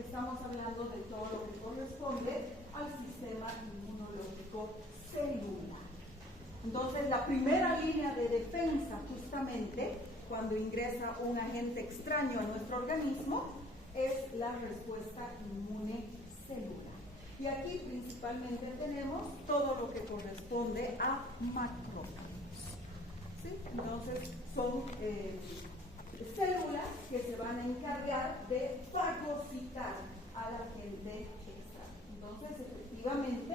estamos hablando de todo lo que corresponde al sistema inmunológico celular. Entonces, la primera línea de defensa, justamente, cuando ingresa un agente extraño a nuestro organismo, es la respuesta inmune celular. Y aquí principalmente tenemos todo lo que corresponde a macrófagos, ¿sí? Entonces, son células que se van a encargar de fagocitar al agente extraño. Entonces, efectivamente,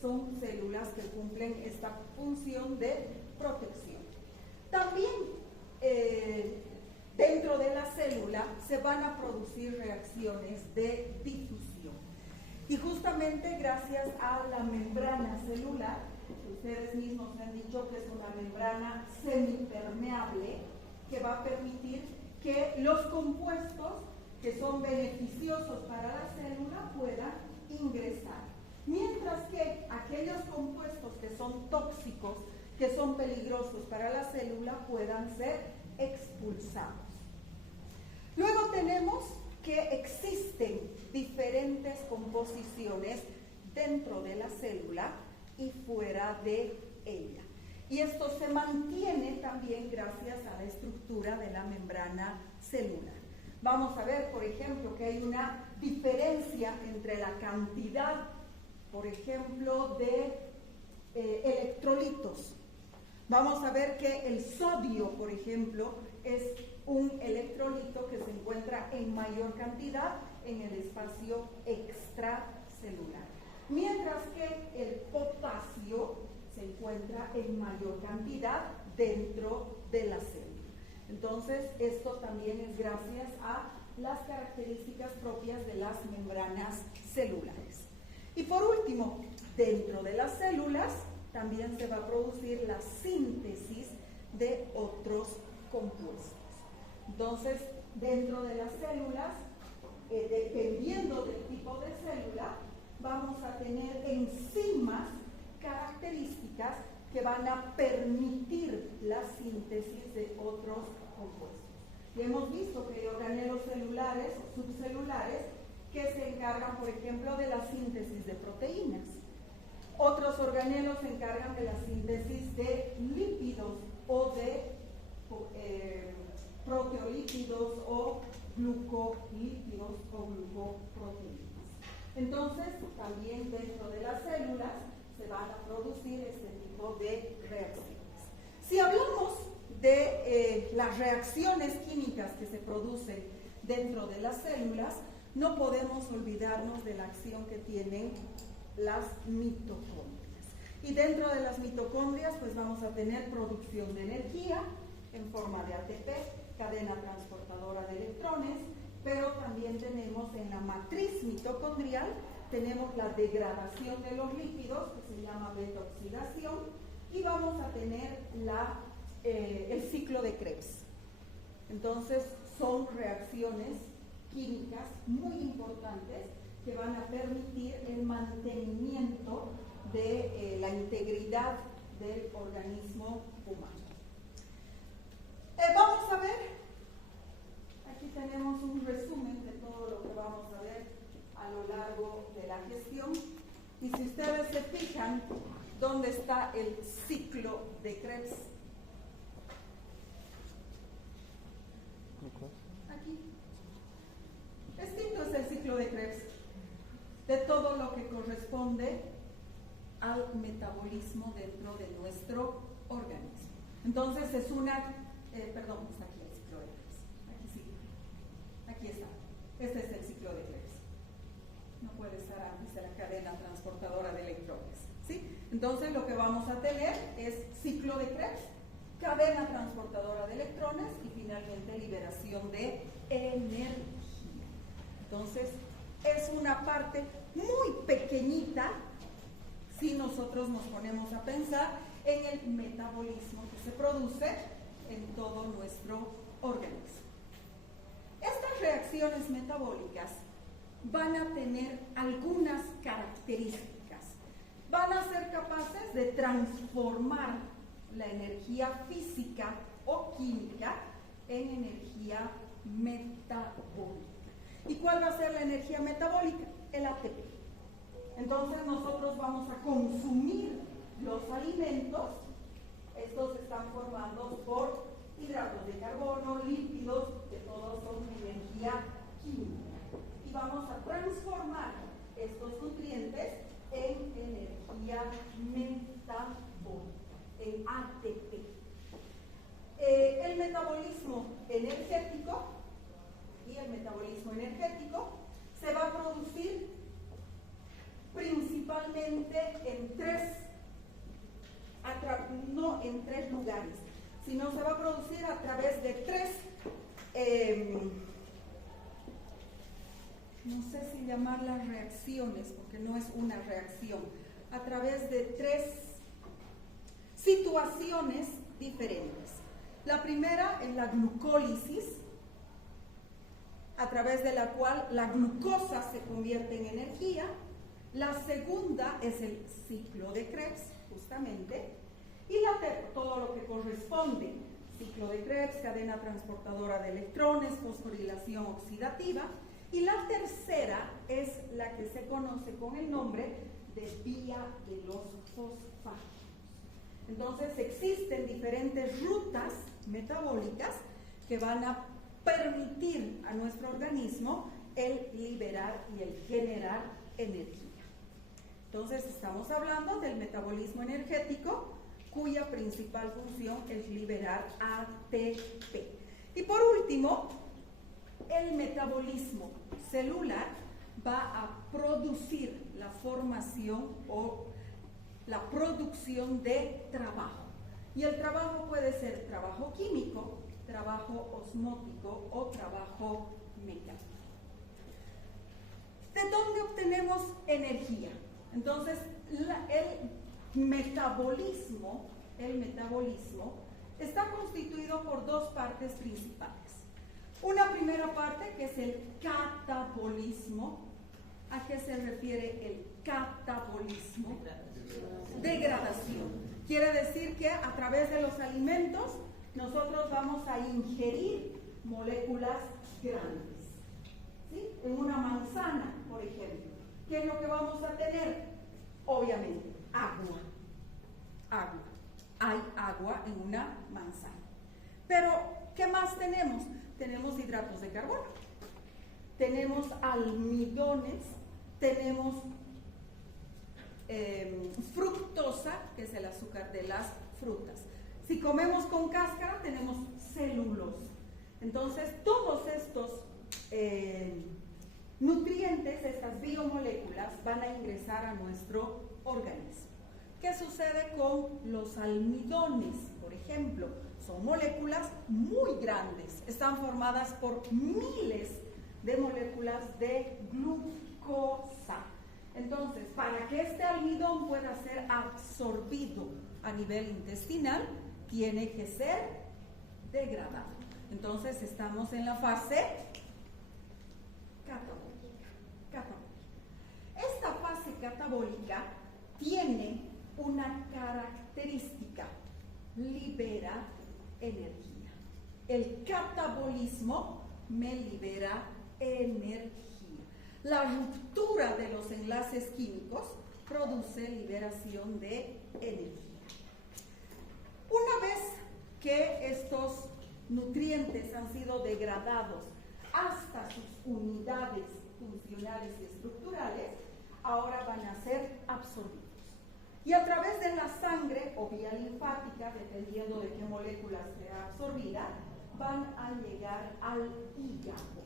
son células que cumplen esta función de protección. También dentro de la célula se van a producir reacciones de difusión. Y justamente gracias a la membrana celular, ustedes mismos me han dicho que es una membrana semipermeable que va a permitir que los compuestos que son beneficiosos para la célula puedan ingresar. Mientras que aquellos compuestos que son tóxicos, que son peligrosos para la célula, puedan ser expulsados. Luego tenemos que existen diferentes composiciones dentro de la célula y fuera de ella. Y esto se mantiene también gracias a la estructura de la membrana celular. Vamos a ver, por ejemplo, que hay una diferencia entre la cantidad, por ejemplo, de electrolitos. Vamos a ver que el sodio, por ejemplo, es un electrolito que se encuentra en mayor cantidad en el espacio extracelular, mientras que el potasio se encuentra en mayor cantidad dentro de la célula. Entonces, esto también es gracias a las características propias de las membranas celulares. Y por último, dentro de las células también se va a producir la síntesis de otros compuestos. Entonces, dentro de las células, dependiendo del tipo de célula, vamos a tener enzimas características que van a permitir la síntesis de otros compuestos. Y hemos visto que hay organelos celulares o subcelulares que se encargan, por ejemplo, de la síntesis de proteínas. Otros organelos se encargan de la síntesis de lípidos o de proteolípidos o glucolípidos o glucoproteínas. Entonces, también dentro de las células se van a producir este tipo de reacciones. Si hablamos de las reacciones químicas que se producen dentro de las células, no podemos olvidarnos de la acción que tienen las mitocondrias. Y dentro de las mitocondrias, pues vamos a tener producción de energía en forma de ATP, cadena transportadora de electrones, pero también tenemos en la matriz mitocondrial, tenemos la degradación de los lípidos, que se llama beta-oxidación, y vamos a tener el ciclo de Krebs. Entonces, son reacciones químicas muy importantes que van a permitir el mantenimiento de la integridad del organismo humano. Vamos a ver, aquí tenemos un resumen de todo lo que vamos a ver a lo largo de la gestión. Y si ustedes se fijan, ¿dónde está el ciclo de Krebs? Aquí. Distinto es el ciclo de Krebs de todo lo que corresponde al metabolismo dentro de nuestro organismo. Entonces es una, perdón, está aquí el ciclo de Krebs. Aquí sí, aquí está. Este es el ciclo de Krebs. No puede estar antes de la cadena transportadora de electrones, ¿sí? Entonces lo que vamos a tener es ciclo de Krebs, cadena transportadora de electrones y finalmente liberación de energía. Entonces, es una parte muy pequeñita si nosotros nos ponemos a pensar en el metabolismo que se produce en todo nuestro organismo. Estas reacciones metabólicas van a tener algunas características. Van a ser capaces de transformar la energía física o química en energía metabólica. ¿Y cuál va a ser la energía metabólica? El ATP. Entonces nosotros vamos a consumir los alimentos. Estos están formados por hidratos de carbono, lípidos, que todos son energía química. Y vamos a transformar estos nutrientes en energía metabólica, en ATP. El metabolismo energético se va a producir principalmente no en tres lugares, sino se va a producir a través de tres, no sé si llamarlas reacciones, porque no es una reacción, a través de tres situaciones diferentes. La primera es la glucólisis, a través de la cual la glucosa se convierte en energía. La segunda es el ciclo de Krebs, justamente, y todo lo que corresponde: ciclo de Krebs, cadena transportadora de electrones, fosforilación oxidativa. Y la tercera es la que se conoce con el nombre de vía de los fosfatos. Entonces existen diferentes rutas metabólicas que van a permitir a nuestro organismo el liberar y el generar energía. Entonces estamos hablando del metabolismo energético, cuya principal función es liberar ATP. Y por último, el metabolismo celular va a producir la formación o la producción de trabajo. Y el trabajo puede ser trabajo químico, trabajo osmótico o trabajo mecánico. ¿De dónde obtenemos energía? Entonces, el metabolismo está constituido por dos partes principales. Una primera parte, que es el catabolismo. ¿A qué se refiere el catabolismo? Degradación. Quiere decir que a través de los alimentos nosotros vamos a ingerir moléculas grandes. ¿Sí? En una manzana, por ejemplo, ¿qué es lo que vamos a tener? Obviamente, agua. Hay agua en una manzana. Pero, ¿qué más tenemos? Tenemos hidratos de carbono, tenemos almidones, tenemos fructosa, que es el azúcar de las frutas. Si comemos con cáscara, tenemos celulosa. Entonces, todos estos nutrientes, estas biomoléculas, van a ingresar a nuestro organismo. ¿Qué sucede con los almidones, por ejemplo? Son moléculas muy grandes, están formadas por miles de moléculas de glucosa. Entonces, para que este almidón pueda ser absorbido a nivel intestinal, tiene que ser degradado. Entonces, estamos en la fase catabólica. Esta fase catabólica tiene una característica: libera energía. El catabolismo me libera energía. La ruptura de los enlaces químicos produce liberación de energía. Una vez que estos nutrientes han sido degradados hasta sus unidades funcionales y estructurales, ahora van a ser absorbidos. Y a través de la sangre o vía linfática, dependiendo de qué molécula sea absorbida, van a llegar al hígado.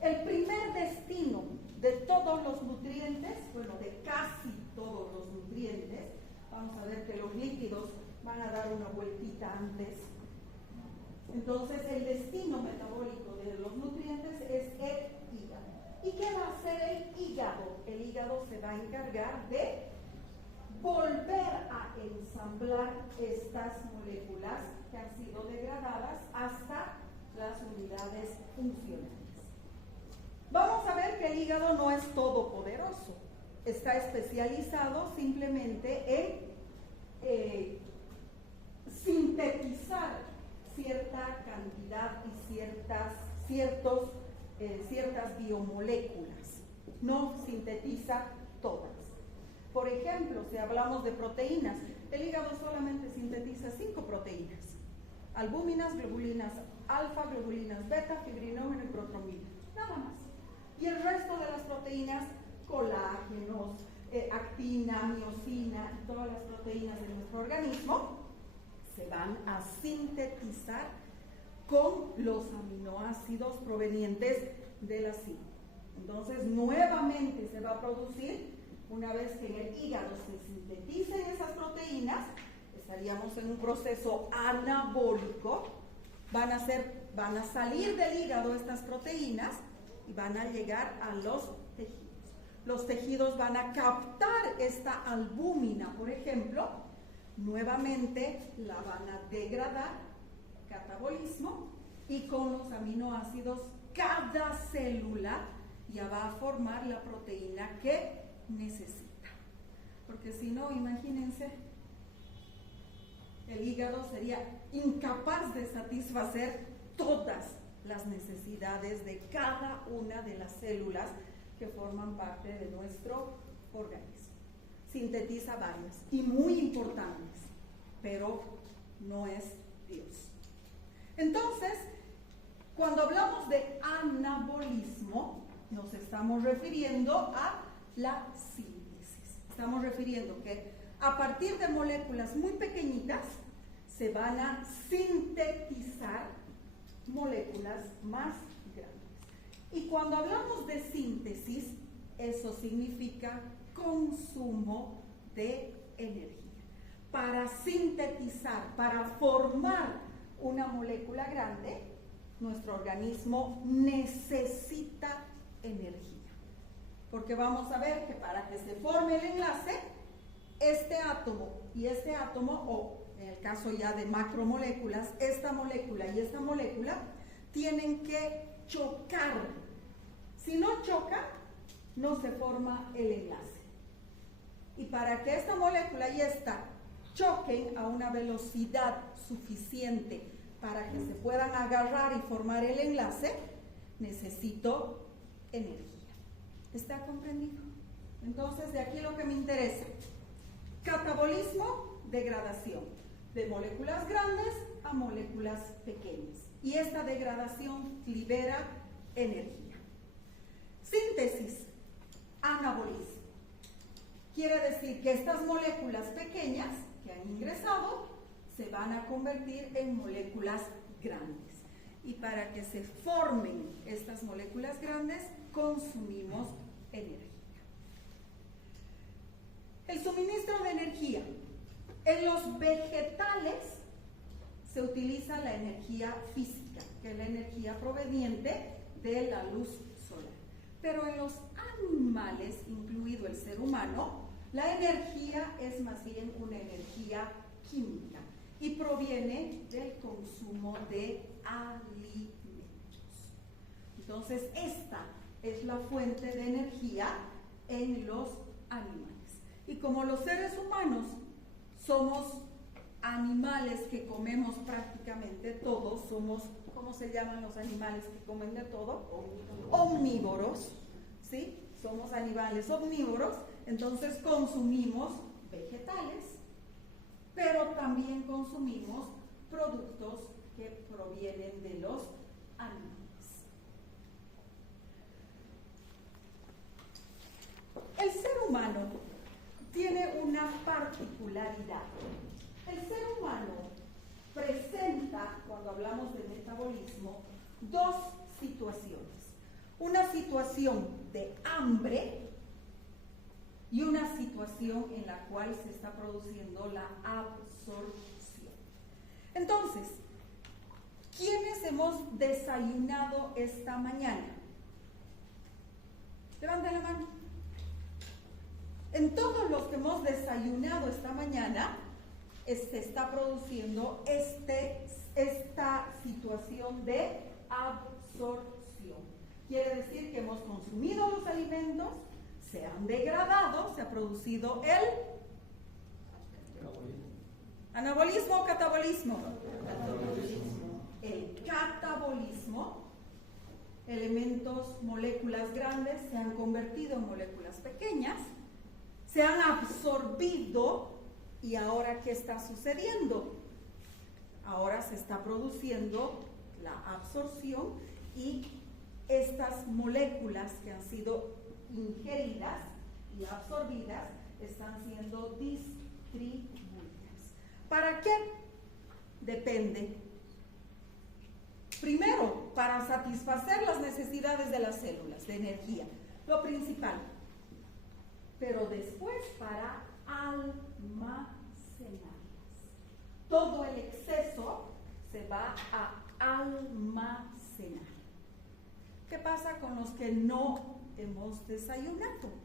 El primer destino de todos los nutrientes, bueno, de casi todos los nutrientes, vamos a ver que los lípidos van a dar una vueltita antes. Entonces, el destino metabólico de los nutrientes es el hígado. ¿Y qué va a hacer el hígado? El hígado se va a encargar de volver a ensamblar estas moléculas que han sido degradadas hasta las unidades funcionales. Vamos a ver que el hígado no es todopoderoso, está especializado simplemente en sintetizar cierta cantidad y ciertos ciertas biomoléculas, no sintetiza todas. Por ejemplo, si hablamos de proteínas, el hígado solamente sintetiza 5 proteínas: albúminas, globulinas alfa, globulinas beta, fibrinógeno y protrombina, nada más. Y el resto de las proteínas, colágenos, actina, miosina, todas las proteínas de nuestro organismo, se van a sintetizar con los aminoácidos provenientes de la cima. Entonces, nuevamente se va a producir, una vez que en el hígado se sinteticen esas proteínas, estaríamos en un proceso anabólico. Van a salir del hígado estas proteínas y van a llegar a los tejidos. Los tejidos van a captar esta albúmina, por ejemplo, nuevamente la van a degradar, catabolismo, y con los aminoácidos cada célula ya va a formar la proteína que necesita. Porque si no, imagínense, el hígado sería incapaz de satisfacer todas las necesidades de cada una de las células que forman parte de nuestro organismo. Sintetiza varias y muy importantes, pero no es Dios. Entonces, cuando hablamos de anabolismo, nos estamos refiriendo a la síntesis. Estamos refiriendo que a partir de moléculas muy pequeñitas se van a sintetizar moléculas más grandes. Y cuando hablamos de síntesis, eso significa consumo de energía. Para sintetizar, para formar una molécula grande, nuestro organismo necesita energía. Porque vamos a ver que para que se forme el enlace, este átomo y este átomo, o en el caso ya de macromoléculas, esta molécula y esta molécula, tienen que chocar. Si no chocan, no se forma el enlace. Y para que esta molécula y esta choquen a una velocidad suficiente para que se puedan agarrar y formar el enlace, necesito energía. ¿Está comprendido? Entonces, de aquí lo que me interesa: catabolismo, degradación de moléculas grandes a moléculas pequeñas. Y esta degradación libera energía. Síntesis, anabolismo. Quiere decir que estas moléculas pequeñas que han ingresado se van a convertir en moléculas grandes. Y para que se formen estas moléculas grandes, consumimos energía. El suministro de energía. En los vegetales se utiliza la energía física, que es la energía proveniente de la luz solar. Pero en los animales, incluido el ser humano, la energía es más bien una energía química y proviene del consumo de alimentos. Entonces, esta es la fuente de energía en los animales. Y como los seres humanos somos animales que comemos prácticamente todo, somos, ¿cómo se llaman los animales que comen de todo? Omnívoros, ¿sí? Somos animales omnívoros, entonces consumimos vegetales, pero también consumimos productos que provienen de los animales. El ser humano tiene una particularidad. El ser humano presenta, cuando hablamos de metabolismo, dos situaciones. Una situación de hambre y una situación en la cual se está produciendo la absorción. Entonces, ¿quiénes hemos desayunado esta mañana? Levanten la mano. En todos los que hemos desayunado esta mañana, se está produciendo esta situación de absorción. Quiere decir que hemos consumido los alimentos, se han degradado, se ha producido el anabolismo o catabolismo. El catabolismo elementos, moléculas grandes se han convertido en moléculas pequeñas, se han absorbido y ahora ¿qué está sucediendo? Ahora se está produciendo la absorción y estas moléculas que han sido ingeridas y absorbidas están siendo distribuidas. ¿Para qué? Depende. Primero, para satisfacer las necesidades de las células de energía, lo principal. Pero después para almacenarlas. Todo el exceso se va a almacenar. ¿Qué pasa con los que no hemos desayunado?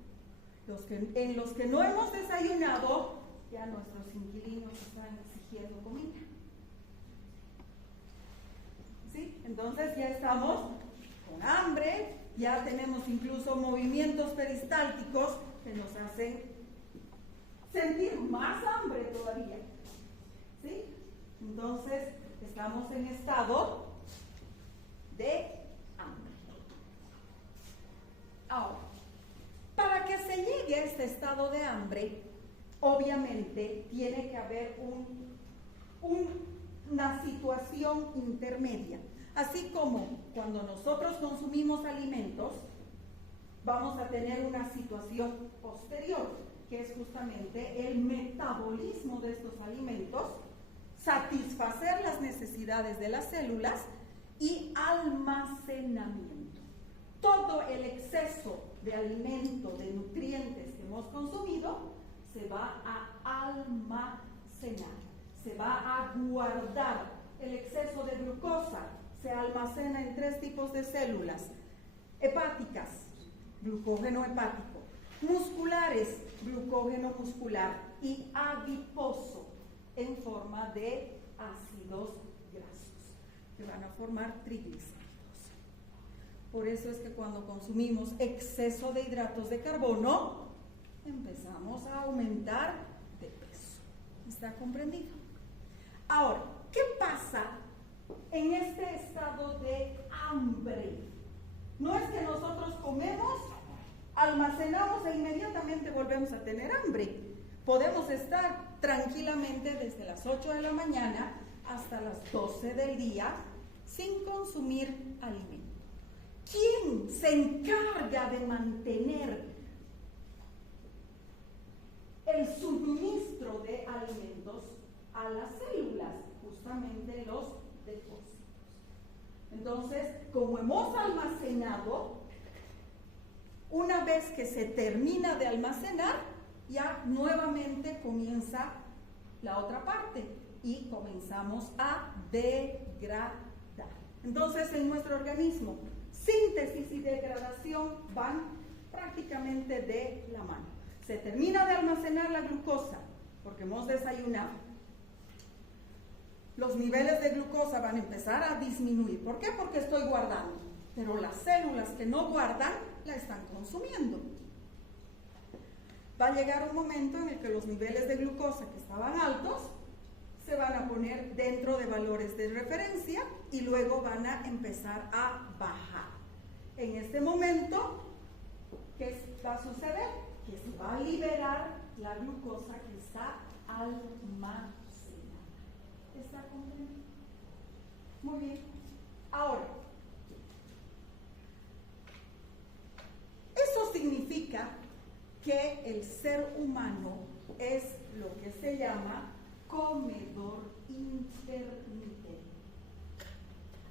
En los que no hemos desayunado, ya nuestros inquilinos están exigiendo comida. ¿Sí? Entonces ya estamos con hambre, ya tenemos incluso movimientos peristálticos que nos hacen sentir más hambre todavía. ¿Sí? Entonces estamos en estado de hambre. Ahora, para que se llegue a este estado de hambre, obviamente tiene que haber una situación intermedia. Así como cuando nosotros consumimos alimentos, vamos a tener una situación posterior, que es justamente el metabolismo de estos alimentos, satisfacer las necesidades de las células y almacenamiento. Todo el exceso de alimento, de nutrientes que hemos consumido, se va a almacenar, se va a guardar. El exceso de glucosa se almacena en 3 tipos de células: hepáticas, glucógeno hepático; musculares, glucógeno muscular; y adiposo, en forma de ácidos grasos, que van a formar triglicéridos. Por eso es que cuando consumimos exceso de hidratos de carbono, empezamos a aumentar de peso. ¿Está comprendido? Ahora, ¿qué pasa en este estado de hambre? No es que nosotros comemos, almacenamos e inmediatamente volvemos a tener hambre. Podemos estar tranquilamente desde las 8 de la mañana hasta las 12 del día sin consumir alimento. ¿Quién se encarga de mantener el suministro de alimentos a las células? Justamente los depósitos. Entonces, como hemos almacenado, una vez que se termina de almacenar, ya nuevamente comienza la otra parte y comenzamos a degradar. Entonces, en nuestro organismo, síntesis y degradación van prácticamente de la mano. Se termina de almacenar la glucosa porque hemos desayunado. Los niveles de glucosa van a empezar a disminuir. ¿Por qué? Porque estoy guardando. Pero las células que no guardan la están consumiendo. Va a llegar un momento en el que los niveles de glucosa que estaban altos se van a poner dentro de valores de referencia y luego van a empezar a bajar. En este momento, ¿qué va a suceder? Que se va a liberar la glucosa que está almacenada. ¿Está comprendido? Muy bien. Ahora, eso significa que el ser humano es lo que se llama comedor intermitente.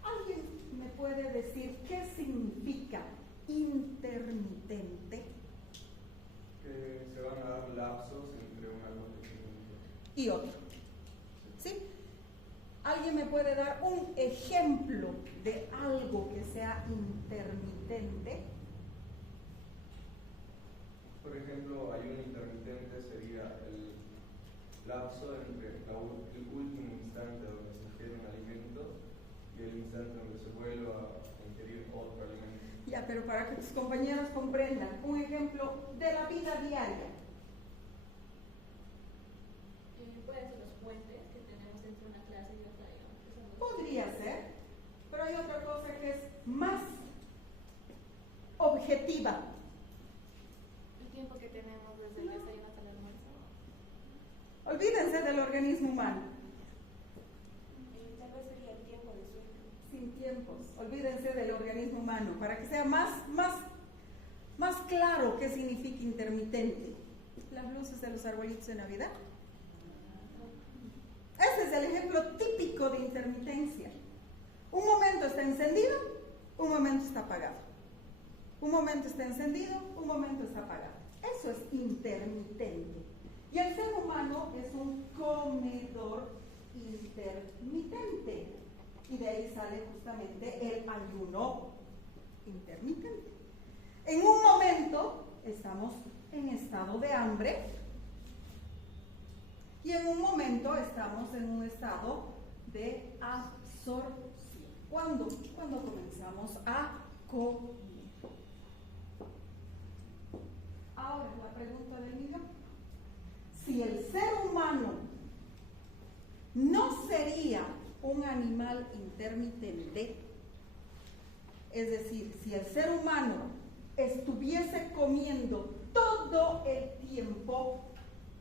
¿Alguien me puede decir qué significa intermitente? Que se van a dar lapsos entre un acontecimiento y otro. ¿Sí? ¿Alguien me puede dar un ejemplo de algo que sea intermitente? Por ejemplo, hay un intermitente, sería el lapso entre el último instante donde se ingiere un alimento y el instante donde se vuelva a ingerir otro alimento. Ya, pero para que tus compañeros comprendan, un ejemplo de la vida diaria. Pueden ser los puentes que tenemos entre una clase y otra. Podría ser, pero hay otra cosa que es más objetiva. El tiempo que tenemos desde el desayuno hasta el almuerzo. Olvídense del organismo humano. Tal vez sería el tiempo de sueño. Sin tiempos. Olvídense del organismo humano para que sea más claro qué significa intermitente. Las luces de los arbolitos de Navidad. Ese es el ejemplo típico de intermitencia. Un momento está encendido, un momento está apagado. Un momento está encendido, un momento está apagado. Eso es intermitente. Y el ser humano es un comedor intermitente. Y de ahí sale justamente el ayuno intermitente. En un momento estamos en estado de hambre y en un momento estamos en un estado de absorción. ¿Cuándo? Cuando comenzamos a comer. Ahora la pregunta del millón. Si el ser humano no sería un animal intermitente, es decir, si el ser humano estuviese comiendo todo el tiempo,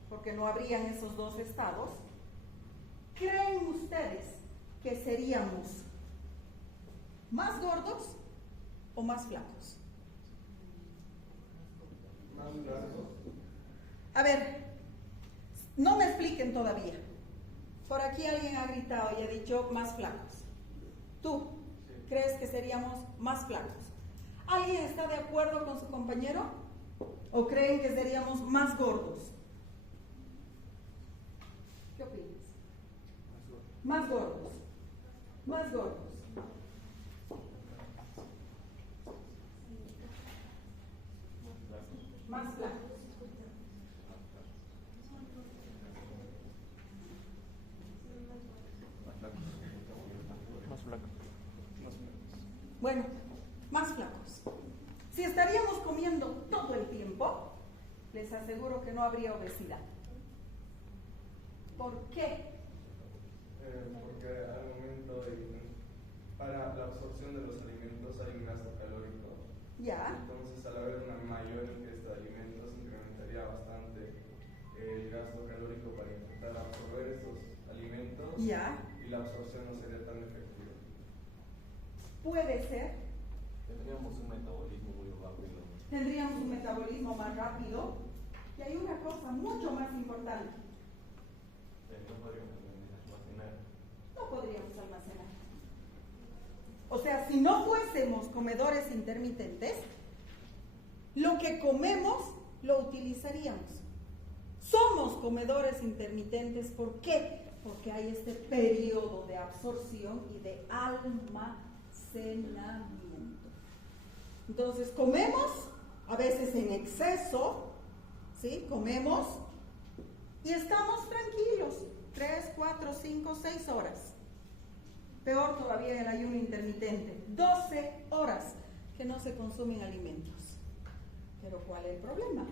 porque no habrían esos dos estados, ¿creen ustedes que seríamos más gordos o más flacos? Más largo. A ver, no me expliquen todavía. Por aquí alguien ha gritado y ha dicho más flacos. ¿Tú crees que seríamos más flacos? ¿Alguien está de acuerdo con su compañero? ¿O creen que seríamos más gordos? ¿Qué opinas? Más gordos. Más gordos. Más flacos. Bueno, más flacos. Si estaríamos comiendo todo el tiempo, les aseguro que no habría obesidad. ¿Por qué? Porque al momento para la absorción de los alimentos hay un gasto calórico. Ya. Entonces, al haber una mayor ingesta de alimentos, incrementaría bastante el gasto calórico para intentar absorber esos alimentos. Ya. Y la absorción no sería tan efectiva. Puede ser. Tendríamos un metabolismo muy rápido. Tendríamos un metabolismo más rápido. Y hay una cosa mucho más importante. No podríamos almacenar. No podríamos almacenar. O sea, si no fuésemos comedores intermitentes, lo que comemos lo utilizaríamos. Somos comedores intermitentes, ¿por qué? Porque hay este periodo de absorción y de almacenamiento. Entonces, comemos, a veces en exceso, ¿sí? Comemos y estamos tranquilos, 3, 4, 5, 6 horas. Peor todavía en el ayuno intermitente, 12 horas que no se consumen alimentos. Pero ¿cuál es el problema?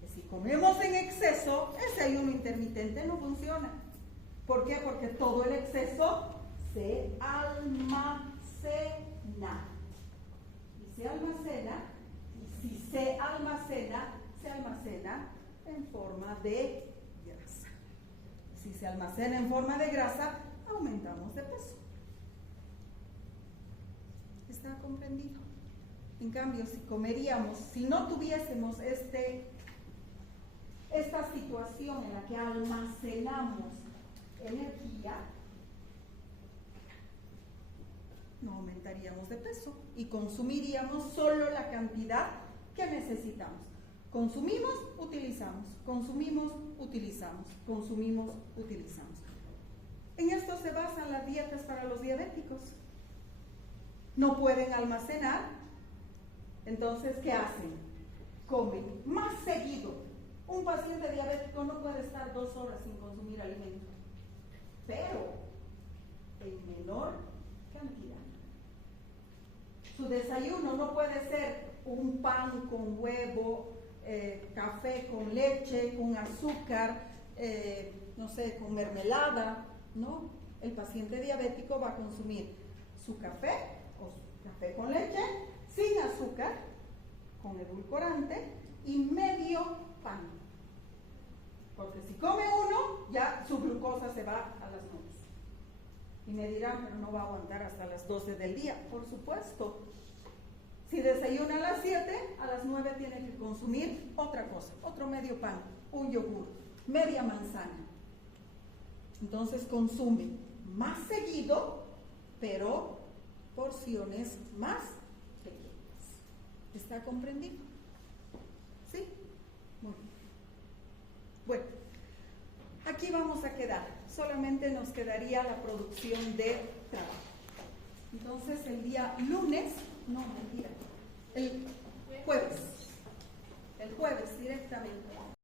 Que si comemos en exceso, ese ayuno intermitente no funciona. ¿Por qué? Porque todo el exceso se almacena. Y se almacena, y si se almacena en forma de grasa. Si se almacena en forma de grasa, aumentamos de peso. ¿Está comprendido? En cambio, si comeríamos, si no tuviésemos esta situación en la que almacenamos energía, no aumentaríamos de peso y consumiríamos solo la cantidad que necesitamos. Consumimos, utilizamos, consumimos, utilizamos, consumimos, utilizamos. En esto se basan las dietas para los diabéticos. No pueden almacenar, entonces, ¿qué hacen? Comen más seguido. Un paciente diabético no puede estar 2 horas sin consumir alimento, pero en menor cantidad. Su desayuno no puede ser un pan con huevo, café con leche, con azúcar, no sé, con mermelada, ¿no? El paciente diabético va a consumir su café o su café con leche, sin azúcar, con edulcorante y medio pan. Porque si come uno, ya su glucosa se va a las nubes. Y me dirán, pero no va a aguantar hasta las 12 del día. Por supuesto. Si desayuna a las 7, a las 9 tiene que consumir otra cosa, otro medio pan, un yogur, media manzana. Entonces consume más seguido, pero porciones más pequeñas. ¿Está comprendido? ¿Sí? Muy bien. Bueno, aquí vamos a quedar. Solamente nos quedaría la producción de trabajo. Entonces el día lunes, no, mentira, el jueves directamente.